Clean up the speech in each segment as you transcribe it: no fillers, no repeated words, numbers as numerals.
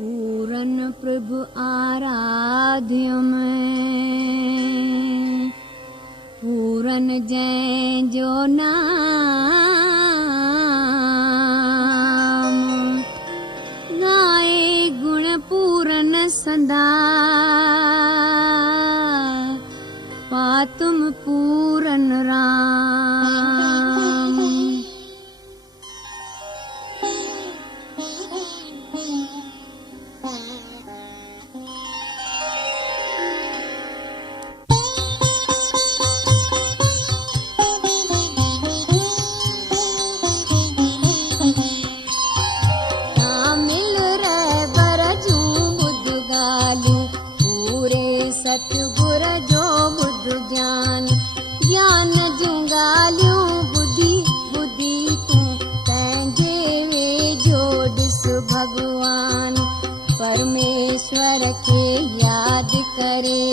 पूरन प्रभु आराध्य में, पूरन जय जो नाम, गाए गुण पूरन सदा, पातुम पूरन राम। सतगुर जो बुध ज्ञान, ज्ञान जुंगालियों बुद्धि बुद्धि तू तैंजे वे जोड़िस भगवान, परमेश्वर के याद करे।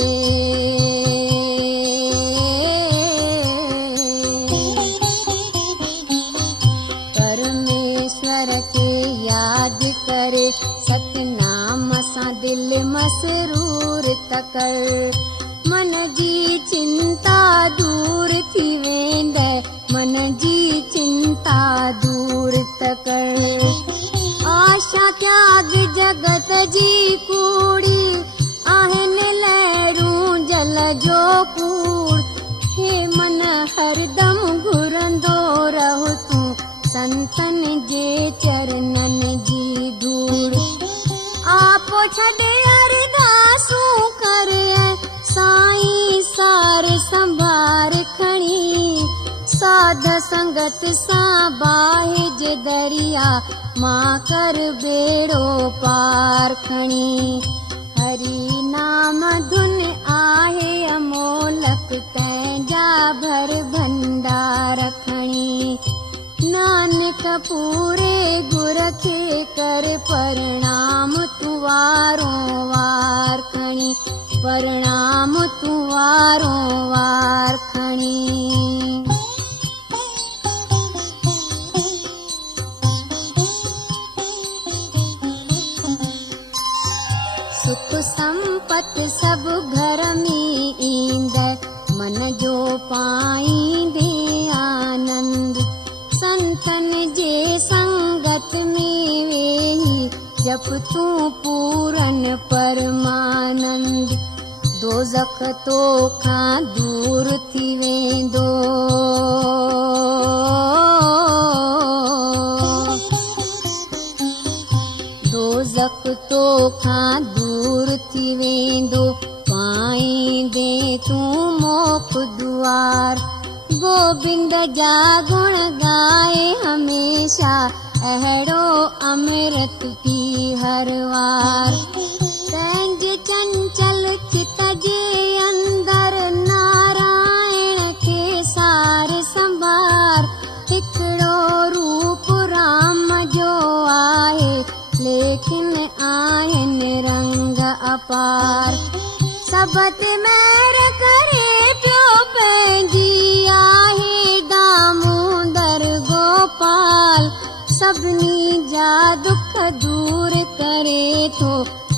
परमेश्वर के याद करे, सतनाम सा दिल मसरूर तकर, मन जी चिंता दूर थी वेंदे, मन जी चिंता दूर तकर। आशा त्याग जगत जी कूड़ी, आहिन लहरूं जल जो कूड़, हे मन हरदम घुरंदो रहो तू, संतन जे चरणन जी धूड़। आपो छॾे अरदासूं कर, साईं सार संभार खणी, साध संगत सां बाहिज दरिया, मां कर बेड़ो पार खणी। हरि नाम धुन आहे अमोलक, तैंजा भर भंडार खणी। नानक पूरे गुर खे कर प्रणाम, तू वारो वार खणी, प्रणाम तू वारो वार खणी। सुख संपत सब घर में ईंदे, मन जो पाईंदे आनंद, संतन जे संगत में वेही, जप तू पूरन परमानंद। दोज़ख तो खां दूर थी वेंदो, दोज़ख तो खां दूर थी वेंदो, पाईंदे तू मोख दुआर। गोबिंद जा गुण गाए हमेशा, अहिड़ो अमृत पी हर वार। तंहिंजे चंचल चित जे अंदर, नारायण खे सार संभार। हिकिड़ो रूप राम जो आहे, लेकिन आहिनि रंग अपार। सब ते महर करे पियो पंहिंजी, आहे दामोदर गोपाल। सभिनी जा दुख दूर करे थो,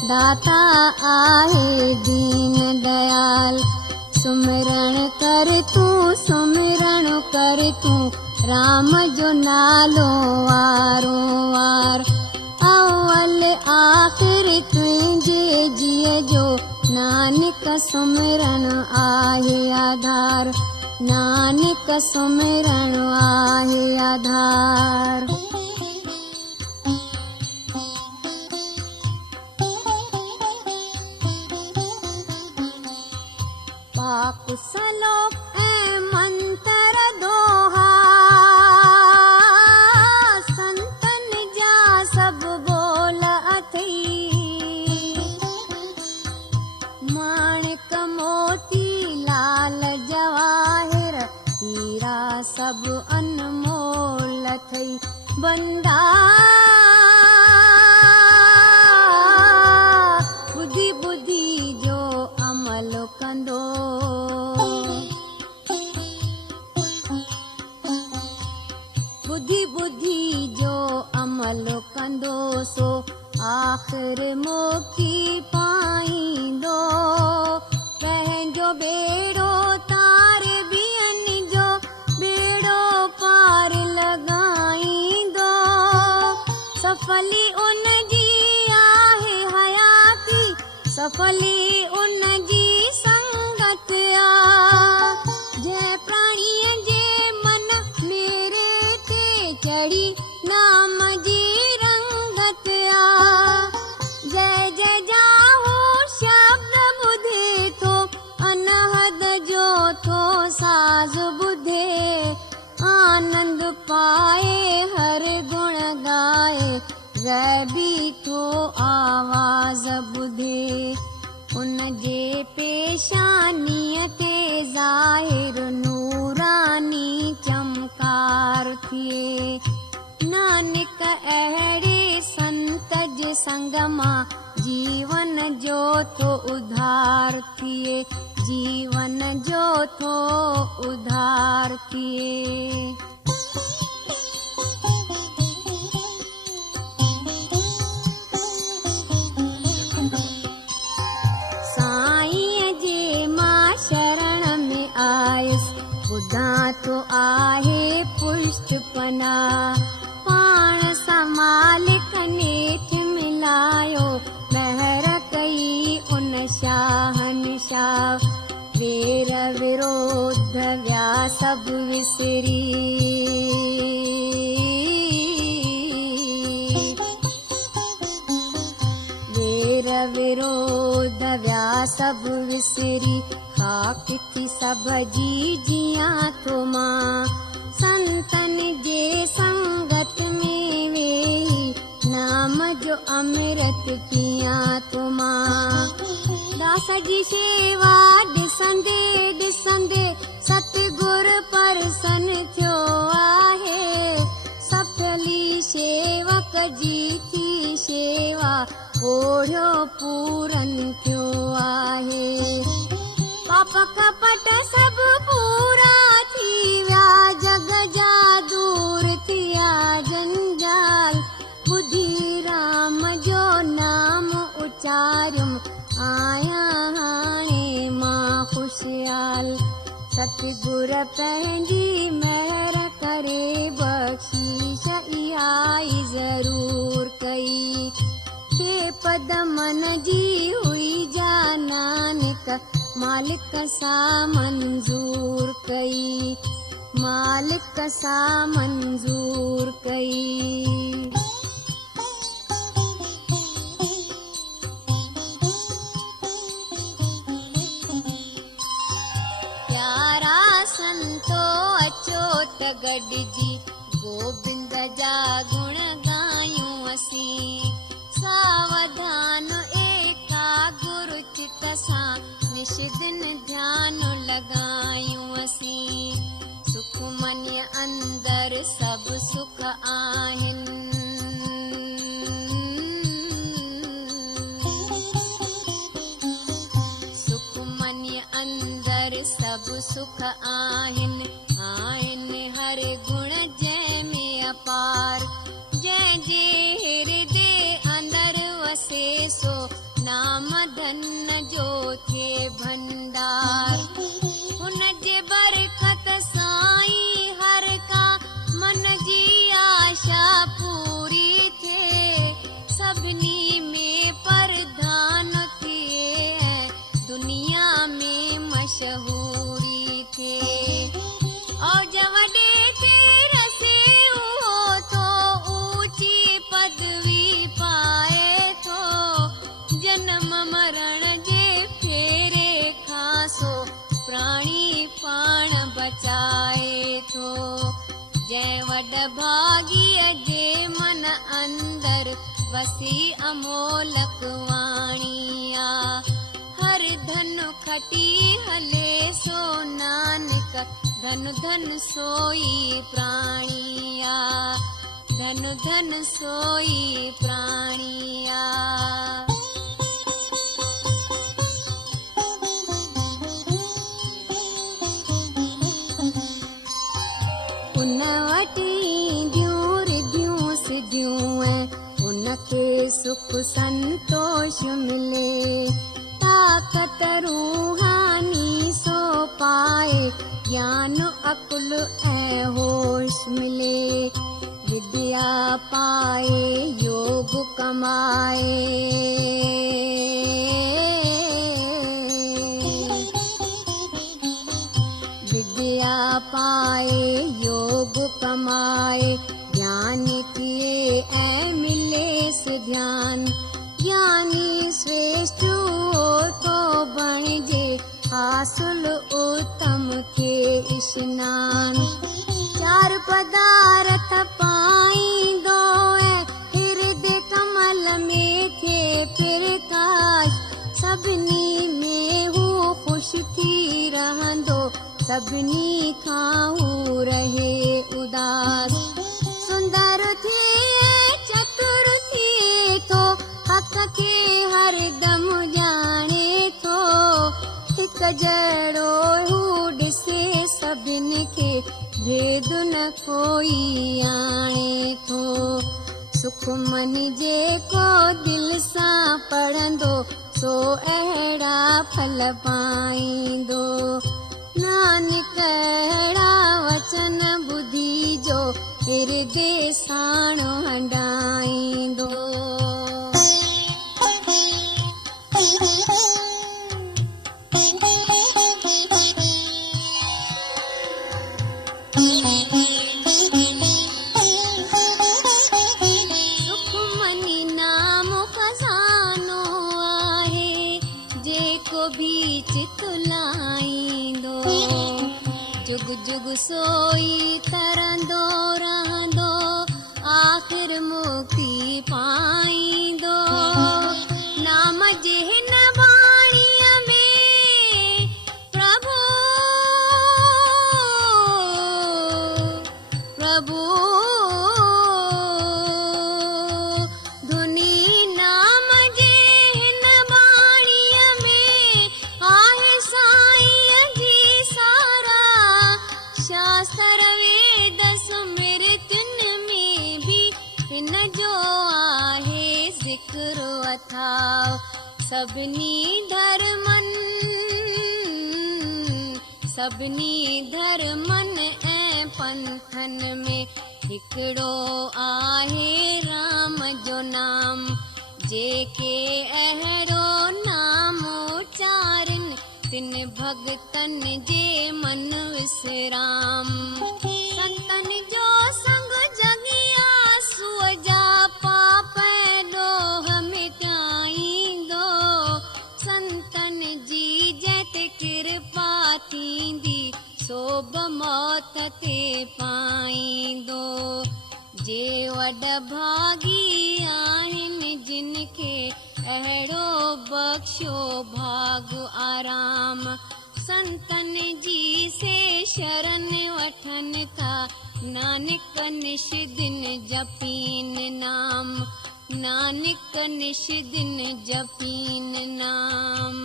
दाता आहे दीन दयाल। सुमिरण कर तू राम जो नालो वारो वार। अव्वल आख़िर तुंहिंजे जीअ जो, नानक सुमिरण आहे आधार, नानक सुमिरण आहे आधार। पाक सलोक ऐं मंतर दोहा, संतन जा सब बोल अथई। माणिक मोती लाल जवाहिर, हीरा सब अनमोल अथई। बंदा बुद्धि बुद्धि जो अमल कंदो, बुद्धि बुद्धि जो अमल कंदो, सो आख़िर सफली उन जी संगत आ। जंहिं प्राणीअ जे मन मेरे ते चढ़ी नाम जी रंगत आ। जय जय जाहू शब्द ॿुधे थो अनहद जो थो साज़ ॿुधे। आनंद पाए हर गुण गाए गैबी थो आवाज़ ॿुधे। उन जे पेशानीअ ते ज़ाहिर नूरानी चमकार थिए। नानक अहिड़े संत जे संग मां जीवन जो थो उधार थिए। जीवन जो थो उधार थिए। साईं जे मां शरण में आयुसि ॿुधां थो आहे पुष्ट पना। पाण सां मालिक नेठ मिलायो महर कई उन शाहनशाह। वेर विरोध व्या सभु विसरी। वेर विरोध व्या सभु विसरी। खाक थी सभ जी जियां थो मां। संतन जे संगत में वेही नाम जो अमृत पियां थो मां। दास जी शेवा ॾिसंदे ॾिसंदे सतगुर परसन थियो आहे। सफली शेवक जी थी शेवा ओढ़ियो पूरन थियो आहे। पाप कपट सभु पूरा थी विया जग जा दूर थिया जंजाल। ॿुधी राम जो नाम उचारियुम आया हाणे मां ख़ुशहाल। सतगुर पंहिंजी महर करे बख़्शीश इहा ई ज़रूर कई। के पद मन जी हुई जा नानक मालिक सां मंज़ूर कई। मालिक सां मंज़ूर कई। संतो अचो त गॾिजी गोबिंद जा गुण गायूं असीं। सावधान एकाग्र चित सां निश दिन ध्यान लॻायूं असीं। सुख मन्य अंदर सभु सुख आहिनि। सुख मन्य अंदर सभु सुख आहिनि। आहिनि हर गुण जंहिं में अपार। जंहिं जे हृदय अंदर वसे सो नाम धन जो थिए भंडार। हुन जे बरकत साईं हर का मन जी आशा पूरी थिए। सभिनी में प्रधान थिए दुनिया में मशहूरी थिए। और जब वॾे ते रसे उहो थो ऊंची पदवी पाए थो। जन्म मरण जे फेरे खां सो प्राणी पाण बचाए थो। जंहिं वॾ भागीअ जे मन अंदर वसी अमोलक वाणी आ। हर धन खटी हले सो नानक धन धन सोई प्राणी आ। धन धन सोई प्राणी आ। उन वटि ईंदियूं रिधियूं सिधियूं ऐं उनखे सुख संतोष मिले। ताक़त रूहानी सो पाए ज्ञान अकुल ऐं होश मिले। विद्या पाए योग कमाए। ऐं मिलेसि ध्यान। ज्ञानी श्रेष्ठ तो बणिजे हासिल उत्तम खे इश्नान। चार पदार्थ पाईंदो ऐं हृदय कमल में थे प्रकाश। सभिनी में हू ख़ुश थी रहंदो, सभिनी खां हू रहे उदास। सुंदर थिए चतुर थिए थो, हक़ खे हरदम ॼाणे थो। हिकु जहिड़ो हू ॾिसे सभिनी खे, भेद न कोई आणे थो। सुखमन जेको दिलि सां पढ़ंदो, सो अहिड़ा फल पाईंदो। नानक अहिड़ा वचन ॿुधी जो हृदय साण हंडाईंदो। सुखमनी नाम खज़ानो आहे, जेको भी चित लाईंदो। जुग जुग सोई तरंदो रहंदो, आख़िर मुक्ति पाईंदो। नाम जे हिन वाणीअ में प्रभु प्रभु धुनी। नाम जे हिन वाणीअ में आहे साईं जी सारा। शास्त्र वेद स्मृतियुनि में भी हिन जो आहे ज़िक्र अथाव। सभिनी धर्मनि ऐं पंथनि में हिकिड़ो आहे राम जो नाम। जेके अहिड़ो नाम उचारिन, तिन भगतनि जे मन विसराम। संतनि जो संग जगिया सुअ जा पाप ॾोह मिटाईंदो। संतनि जी जंहिं कृपा थींदी, सोभ मौत ते पाईंदो। जे वॾ भागी आहिनि जिन खे अहिड़ो बख़्शो भाग आराम। संतनि जी से शरण वठनि था, नानक निश दिन जपीन नाम। नानक निश दिन जपीन नाम।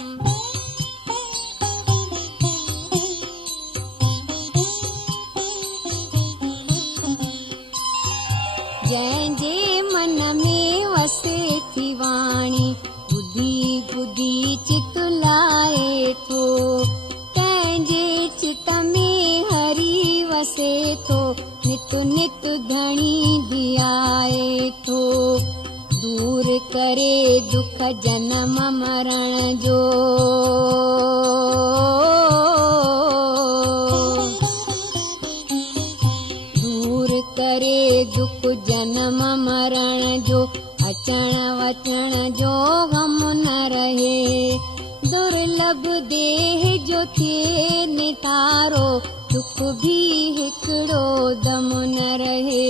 जंहिंजे मन में वसे थी वाणी, ॿुधी ॿुधी चित लाए थो। तंहिंजे चित में हरी वसे थो, नित नित धणी धियाए थो। दूर करे दुख जनम मरण जो, दूर करे दुख जनम मरण जो। अचण वचण जो गम न रहे, दुर्लभ देह जो थिए नितारो। दुख भी हिकिड़ो दम न रहे।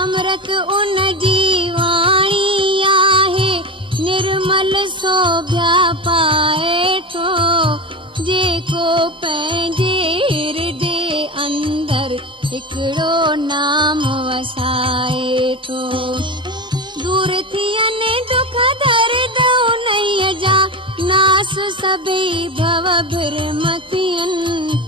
अमृत उन जी वाणी आहे, निर्मल सोभ्या पाए थो। जेको पंहिंजे हृदय अंदर हिकिड़ो नाम वसाए थो। दूर थियनि दुख दर्द उन्हीअ जा, नास सभई भव भ्रम थियनि।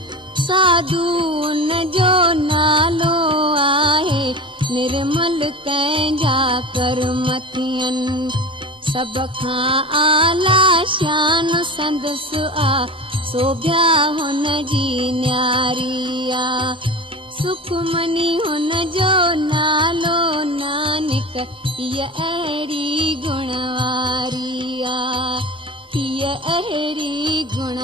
साधू उन जो नालो आहे, निर्मल तंहिंजा कर्म थियनि। सभ खां आला शान संदसि आ, सोभ्या हुन जी न्यारी आ। सुखमनी हुन जो नालो नानक, हीअ अहिड़ी गुण वारी आ। हीअ अहिड़ी गुण